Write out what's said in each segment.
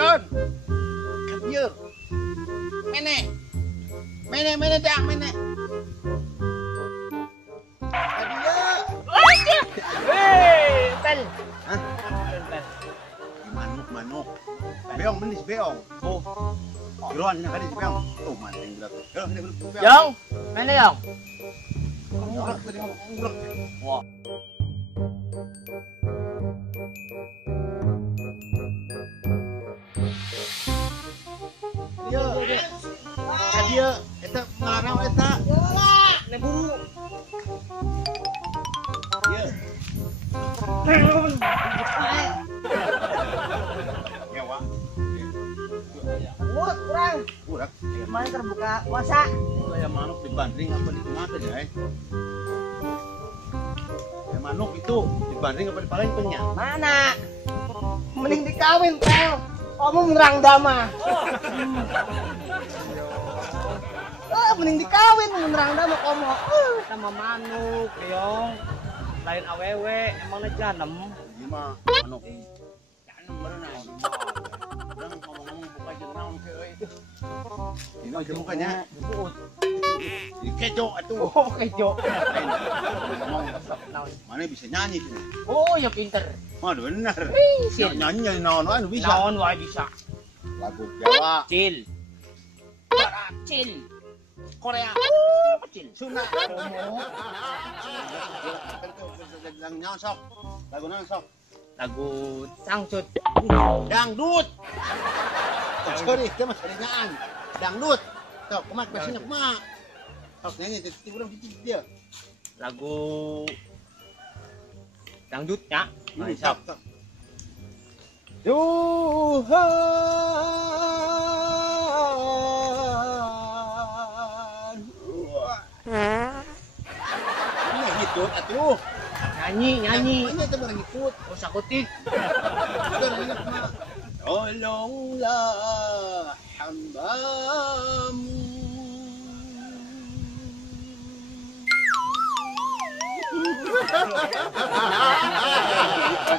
Don. Dia. Mene. Mene dak mene. Dia. Hei, tel. Hah? Manuk. Beong menis beong. Oh. Geroan ini kali beong. Tuh manting berat. Jong, mana Jong? Wah. Dia eta ngarang eta. Neburu. Dia. Nyawa. Kurang. Kurang. Mana terbuka puasa? Ya manuk dibanding apa di tengah aja ya. Ya manuk itu dibanding apa di paling kenyang. Mana? Mending dikawin, Tel. Kamu menerang dama. Mending dikawin menerang dama kamu. Sama manuk, Yong. Lain awewe, emang janem. Gimana manuk? Janem berenang. Orang ngomong-ngomong buka jenang ke itu. Ini aja mukanya. Ini kejo atuh. Oh, kejo. Mana bisa nyanyi sih? Oh, ya pinter. Waduh benar. Sil. Nyanyi naon bisa. Naon wae bisa. Lagu Jawa. Cil. Barat cil. Korea. Cil. Sunda. Lagu naon sok? Lagu naon sok? Lagu sangcut. Dangdut. Sorry, kita mah seringan. Dangdut. Tuh, kumak bahasanya kumak. Sok nyanyi titik urang dia. Lagu dangdutnya. Ini Sok. sok. Tuhan. Ini ngikut atuh. Nyanyi. Ini itu barang ngikut. Oh, sakutik. Tolonglah hambamu.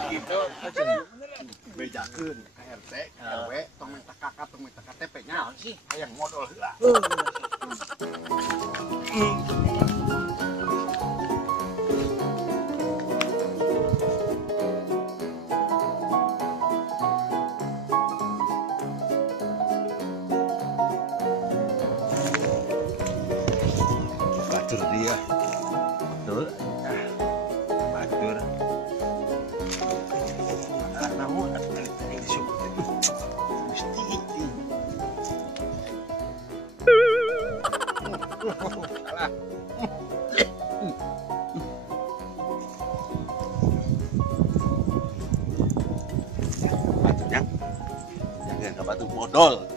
Gitu. Bejakeun KRT, KRW, tong minta kakak, tong minta KTP-nya. Naon sih? Hayang modal heula. Batur dia. Betul. Batur. Anak namun tadi disebut mesti itu. Salah. Baturnya. Jangan ke batu bodol.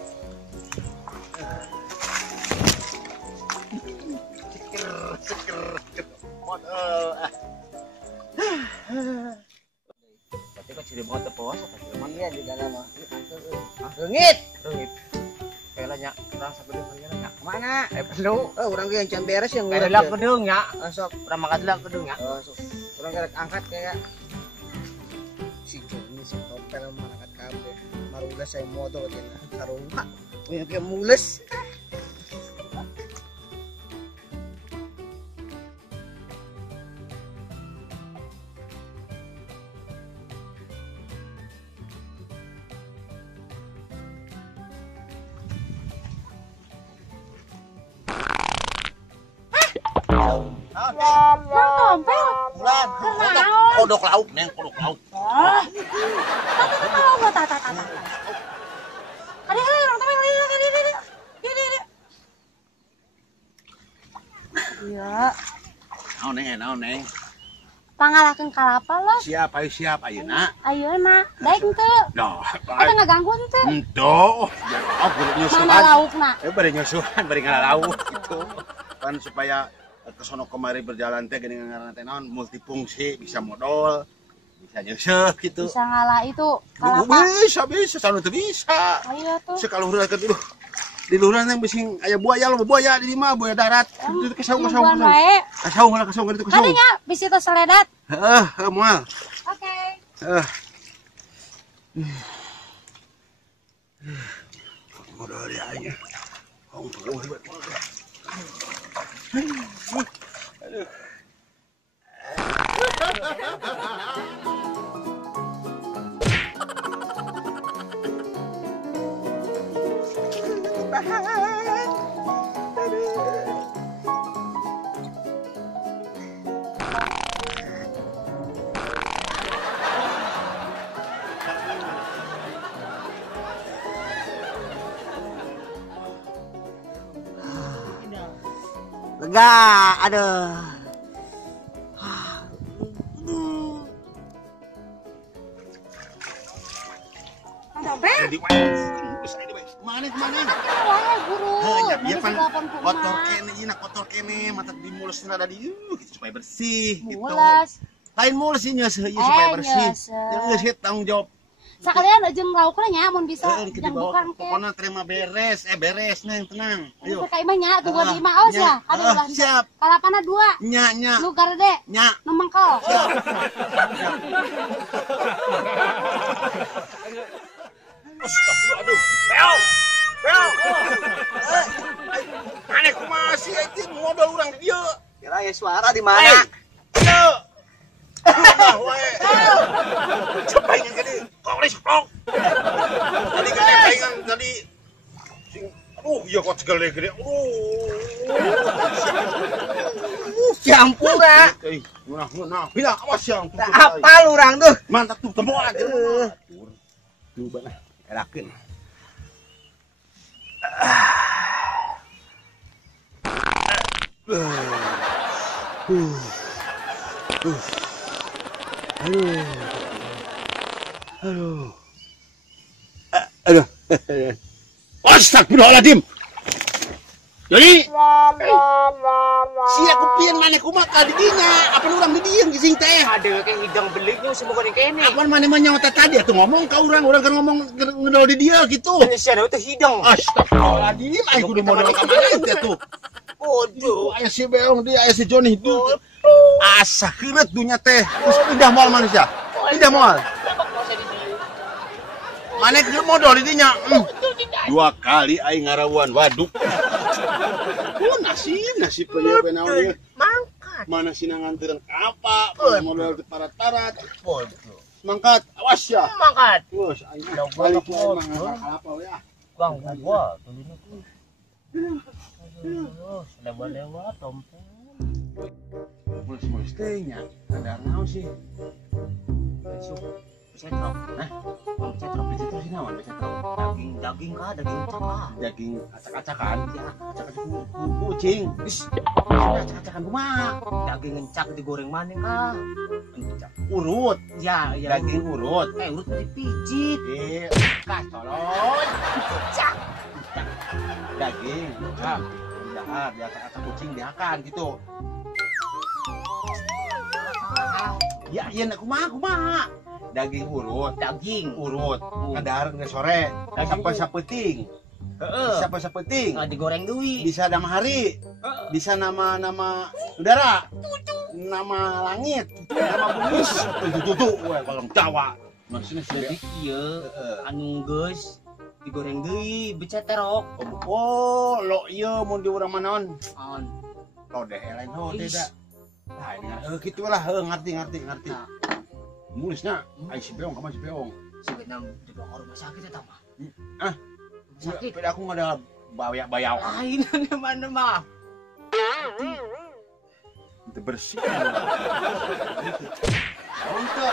Berarti kan ciri banget puasa pasti emang Iya di dalam mah. Rengit. Kayaknya orang sabedeng kayaknya. Kemana? Perlu. Oh, orang yang can beres yang Kayak lak gedung ya. Masuk. Orang makan lak gedung ya. Masuk. Orang kerek angkat kayak si Joni si Topel mangkat kabeh. Marulas saya moto tina. Sarungha. Punya kayak mules. Bulan, kodok lauk, neng kodok lauk. Iya, Naon neng, naon neng. pangalakeun kalapa lo. Siap, ayeuna. Ayeuna mah, daek henteu. Noh, Eta ngaganggu henteu. Ento, oh beri Mana nyusuhan. laukna? Beri nyusuhan, beri ngalauk gitu. Kan supaya kesono kemari berjalan teh geuning ngaranna teh naon multifungsi, bisa modal, bisa nyeuseuk gitu. Bisa ngalah itu kalapa. Bisa, sanu teu bisa. Ayo tuh. Sekaluhurna ke dulu. Di luhuran yang bising aya buaya lo buaya di mah buaya darat. Itu kesaung. Buan wae. Kasaung itu kasaung. Kadinya bisi teh seledat. Heeh, moal. Oke. Modal dia aja. Oh, hebat. Aduh. Lega, aduh. Ada be? Jadi kemana? Wah, guru. Ya Nanti pan telepon ke kotor emak. kene, ina kotor kene, mata dimulus ada di supaya bersih gitu. Mules. Lain mulus ini supaya bersih. nyeuseut. Yang geus tanggung jawab. Sakalian jeung laukna nya mun bisa Kita jang bawa bukan ke. pokoknya terima beres, beres neng tenang. Ayo. Ka imah nya tunggu di imah aos ya. Kada ulah. Siap. Kalapana 2. Nya. Lu garde. Nya. Nu mangkal. Aduh. Peong. Aneh kumaha sih anjing modal urang di dieu. Kira ya suara di mana? Ayo. Nah, wae. Coba ingin gede. Kok resprok. Tadi gede paingan tadi. Iya kok gede. Campura. Nah. Bila awas yang tuh. Apa lu orang tuh? Mantap tuh temu aja. Tuh bana. Elakeun. Aduh. Astagfirullahaladzim. Jadi sia kupian mana kumaha di dinya. Apa urang di dieu gising teh? Ada kayak hidang beliknya semoga di kene. Apaan mana mah nyawa tadi atuh ngomong ka urang kan ngomong ngedol di dia gitu. Indonesia itu hidang. Astagfirullahaladzim, aing kudu modal ka mana teh tuh. Waduh, aya si Beong dia aya si Joni itu. Asa keureut dunya teh. Geus pindah moal manusia. Pindah moal. Mana keur modal di dinya? 2 kali aing ngarawan waduk. Oh, nasib punya penawan. Mangkat. Mana sih nganterin apa? Modal di parat-parat. Mangkat, awas ya. Mangkat. Bos, aing balik ya emang apa ya. Bang, gua tulina tuh. Lewat tompel. Mulus teh nya. Ada naon sih? Besok cetrok. Hah? Cetrok Bisa terus naon bisa terus. daging daging cakah. Daging acak-acakan. Ya, acak-acak kucing. Acak-acakan kumaha? Daging encak digoreng maning kah? Urut. Ya, Daging urut. urut dipijit. Kas tolong. Cak. Daging. Cak. Dahar, dia acak-acak kucing diakan gitu. Ya, iya kumaha. Daging urut. Ngadahar nge sore. Sapa-sapeting. Sapa-sapeting. Digoreng deui. Bisa nama hari. Bisa nama udara. Nama langit. Nama bumi. Tuh, balong Jawa. Maksudnya Jadi ieu anu geus digoreng deui beceterok. Oh, lo ieu mun di urang manaon? On. Lodeh lain lodeh da. Nah, ini gitulah, ngerti. Mulusnya, ai si Beong, kamu si Beong. Sakit nang dibawa ke rumah sakit eta mah. Sakit. Beda aku nggak ada bayaw. Lain mana mah. Itu bersih. Untuk